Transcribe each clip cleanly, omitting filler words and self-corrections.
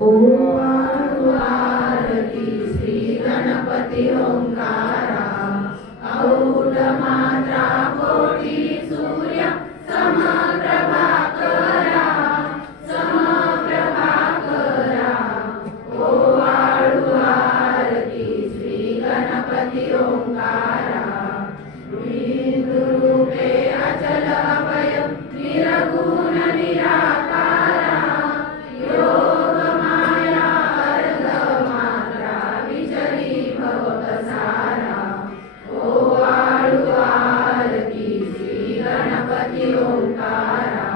ओवाळू आरती श्री गणपती ओंकारा, औढ मात्रा कोटी सूर्य समप्रभा करा, समप्रभा करा। ओवाळू आरती श्री गणपती ओंकारा, रूपे अचल अभय निर्गुण निराकारा, योग माया अर्ध मात्रा विचरी भवसारा। ओवाळू आरती श्री गणपती ओंकारा,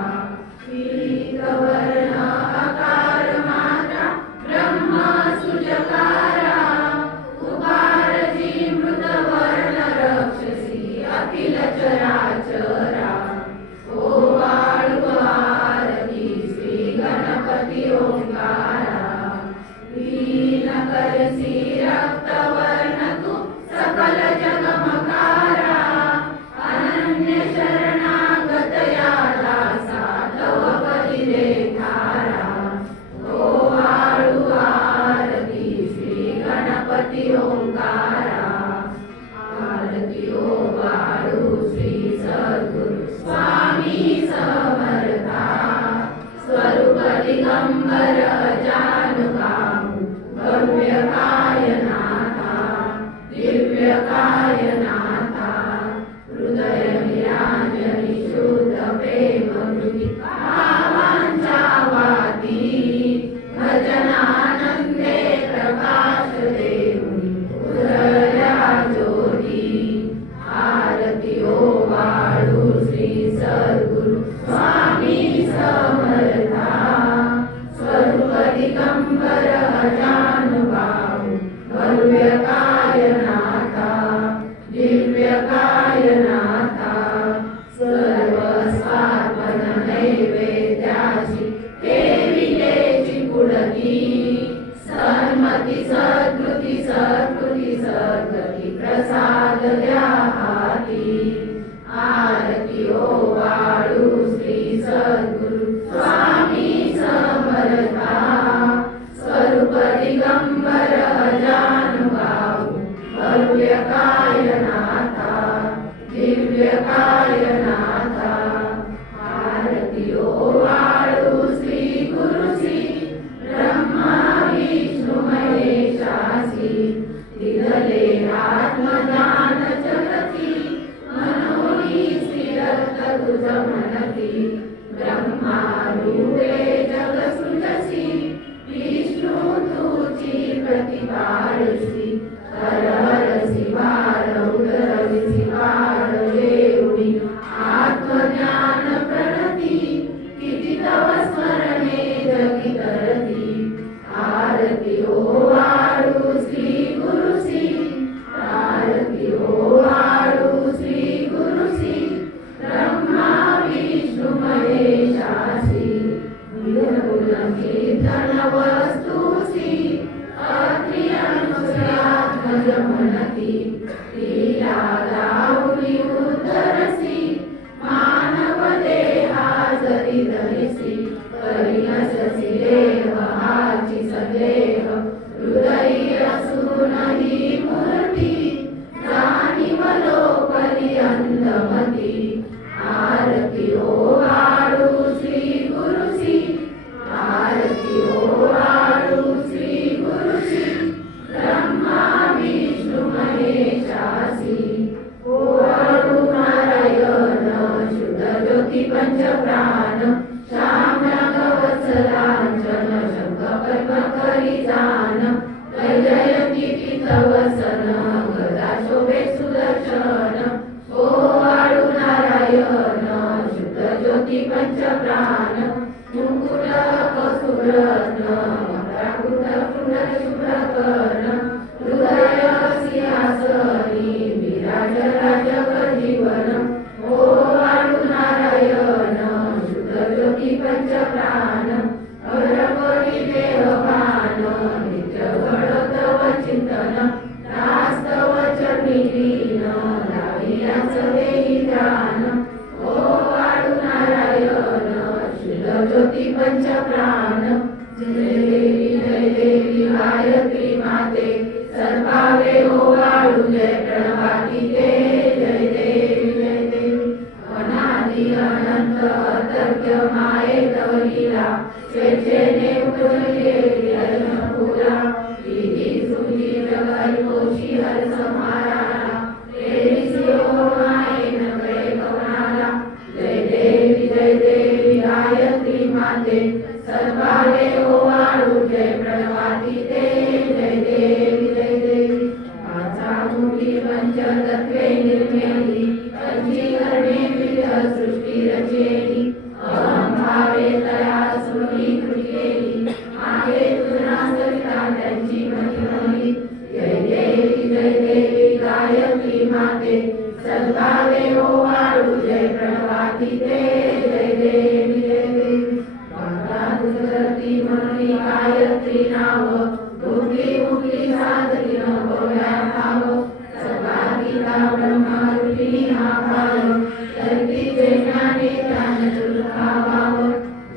वर्ण अकार मात्रा ब्रह्म सुजकारा, उपारजी मृत वर्ण रक्षसी अखिल चराचरा। ओवाळू आरती श्री गणपती ओंकारा, लीन करसी रक्तवर्ण तू सकल जगमकारा, अनन्य शरणागत या दासा तव पदी देखारा। ओवाळू आरती श्री गणपती ओंकारा, आरती ओवाळू श्री सद्गुरु स्वामी समर्था, स्वरूप दिगंबर जानुकामु भव्य कायनाथा, दिव्य कायनाथा। हृदय निरांजनी शुद्ध प्रेम मृगी भावांच्या वाती, भजनानंदे प्रकाश देऊनी उदया ज्योती। आरती ओवाळू श्री सद्गुरु स्वामी समर्था, स्वरूप दिगंबर जानुकामु भव्य कायनाथा, दिव्य कायनाथा। सर्व स्वात्मन नैवेद्याची ठेविलेची पुढती, सन्मती सद्गती सद्गती सद्गती प्रसाद द्या हाती। आरती ओवाळू श्री सद्गुरु स्वामी समर्था, स्वरूप दिगंबर जानुकामु भव्य कायनाथा, दिव्य कायनाथा। आरती ओवाळू श्री गुरुसी ब्रह्मा विष्णु महेशासी, दिले आत्मज्ञान जगती, मनोनी स्थिरत तुझ मनती। ब्रह्मा रूपे जग सृजसी, विष्णु तुझी प्रतिपाळसी, हरहरसी वार उदरविसी वार देऊनी आत्मज्ञान प्रणती, किती तव स्मरणे जगी तरती। आरती ओवाळू श्री गुरुसी, आरती ओवाळू श्री गुरुसी ब्रह्मा विष्णु महेशासी, निर्गुण कीर्तन वस्तुसी, अत्रियात्मज म्हणती। लीला लावली उद्धरसी, मानव देहा जरी धरिसी, परिणससी देहाची सदेह, हृदयी असून ही मूर्ती, जाणीव लोकली अंधमती। आरती ओवाळू श्री गुरुसी, आरती ओवाळू श्री गुरुसी ब्रह्मा विष्णु महेशासी। ओवाळू नारायण शुद्ध ज्योती पंचप्राण, श्यामरंग वत्सलांचन शंख पद्म करी जान, जयंती पीतवसन गदा शोभे सुदर्शन। ओवाळू नारायण शुद्ध ज्योती पंचप्राण, मुकुट कस्तुररत्न मकराकुंड कुंडल शुभ्रकर्ण, हृदय सिंहासनी विराज राजगजीवन। ओवाळू नारायण शुद्ध ज्योती पंचप्राण, अरपरी देहभान नित्य घडतव चिंतन, रास्तव चरणी लीन लावियाच देही ध्यान। ओवाळू नारायण शुद्ध ज्योती पंचप्राण, जय सद्भावे ओवाळू जय प्रणवातीते जय देवी जय देवी अनादि अनंत अतर्क्य माये तव लीला स्वेच्छेने उपजले पुरा विधी सुधी जगल्पोषी हर समाराला प्रेरिसियो मायेन कळे कवनाला जय देवी गायत्री माते सद्भावे ओवाळू जय प्रणवातीते जय देवी जय देवी पाचामुखी पंचतत्वे निर्मेली पंचीकरणे विविध सृष्टी रचेली अहंभावे तया सृष्टी कृती मागे तुझा सविता त्यांची महिमली जय देवी गायत्री माते सद्भावे ओवाळू जय प्रणवातीते जय देवी जय देवी धरती म्हणून गायत्री नाव भूमी मुक्ती साधली भव्या भाव सद्भाविता ब्रह्मरूपिणी हा भाव धरतीचे ज्ञाने ज्ञान चुलखावाव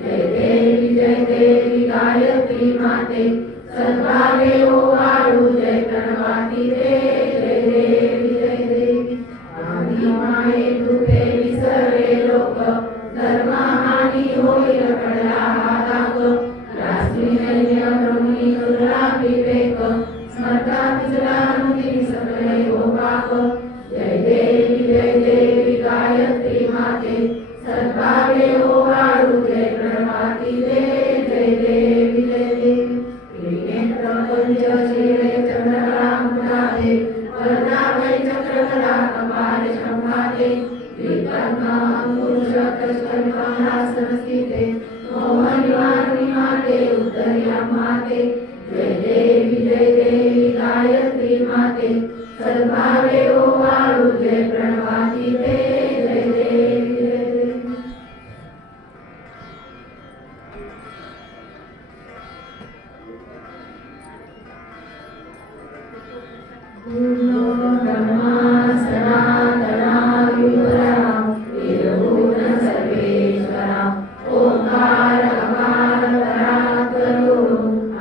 जय देवी गायत्री माते सद्भावे ओवाळू जय प्रणवातीते जय देवी जय देवी आधी माये तुझे विसरले लोक धर्म हानी होईल पडला हा दाग राष्ट्रीय ब्रह्मी दुर्ला विवेक स्मरता तुझला मुनी सकळे गोपाक जय देवी गायत्री माते सद्भावे ओवाळू जय प्रणवातीते जय देवी जय देवी त्रिनेत्र पंचशिरे चंद्रकला मुखाते वरदावै चक्रकला कपाले शंभाते विकर्ण अंकुश तस्करकमलासनस्थिते मोहनिवारिणी माते उत्तरिया माते जय देवी गायत्री माते सद्भावे ओवाळू जय प्रणवातीते जय देवी जय देवी ब्रह्मा सनातना विभुरा निर्गुण सर्वेश्वरा ओंकार अकार परात्परो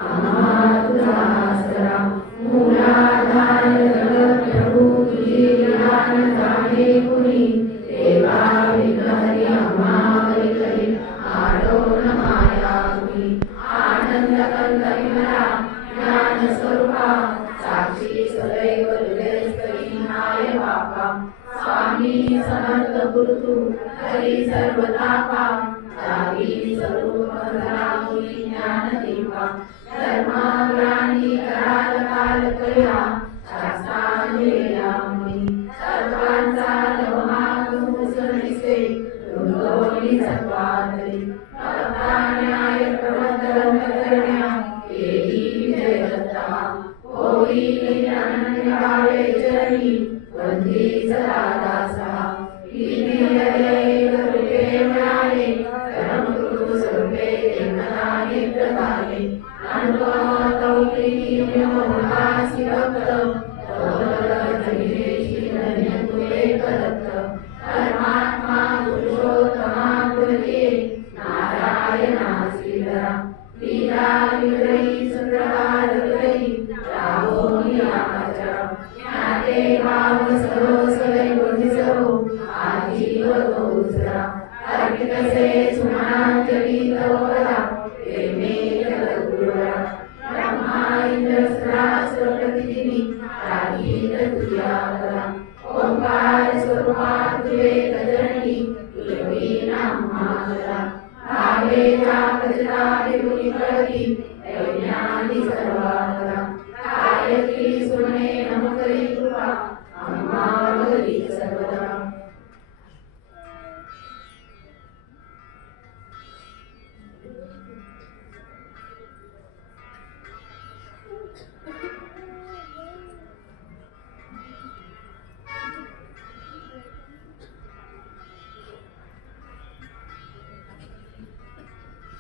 अमातुरासरा मूलाधार जगत प्रभू तुझी ज्ञान जाणे कुणी देवा विघ्नहरी अम्मा करी आडोन माया कुणी आनंद कंदविमला ज्ञान स्वरूपा साक्षी सदैव हृदयस्थी नाय बापा स्वामी समर्थ गुरु हरी सर्वतापा जागी स्वरूप मुनी ज्ञान दीपा धर्माग्राणी कराल काल कया शास्त्रांजलिया मुनी सर्वांचा नवमागुसनिसे रुंदोली सत्वादरी भक्ता न्याय प्रवर्तन करण्या केली विजय दत्ता होई अनन्यावे चरणी वंदी सदा दासा विनय कृपे मिळाले परमगुरु स्वरूपे एकनाने प्रताले अनुभवतौली मोहासी भक्त जगदेशी धन्य तुले करत परमात्मा पुरुषोत्तमा गुरुदेव नारायणा श्रीधरा लीला विग्रही सुंदरकार हृदयी राहोनी आचरण ज्ञाते भाव सर्व सवय बुद्धिसरो आजीव गौसरा अर्पितसे सुमनांजली तव पदा प्रेमे जगद्गुरुरा ब्रह्मा इंद्र सहस्र प्रतिदिनी रागीत तुझ्या करा ओंकार स्वरूपात तुझे गजरणी तुझी नाम महागरा भावे तापजरा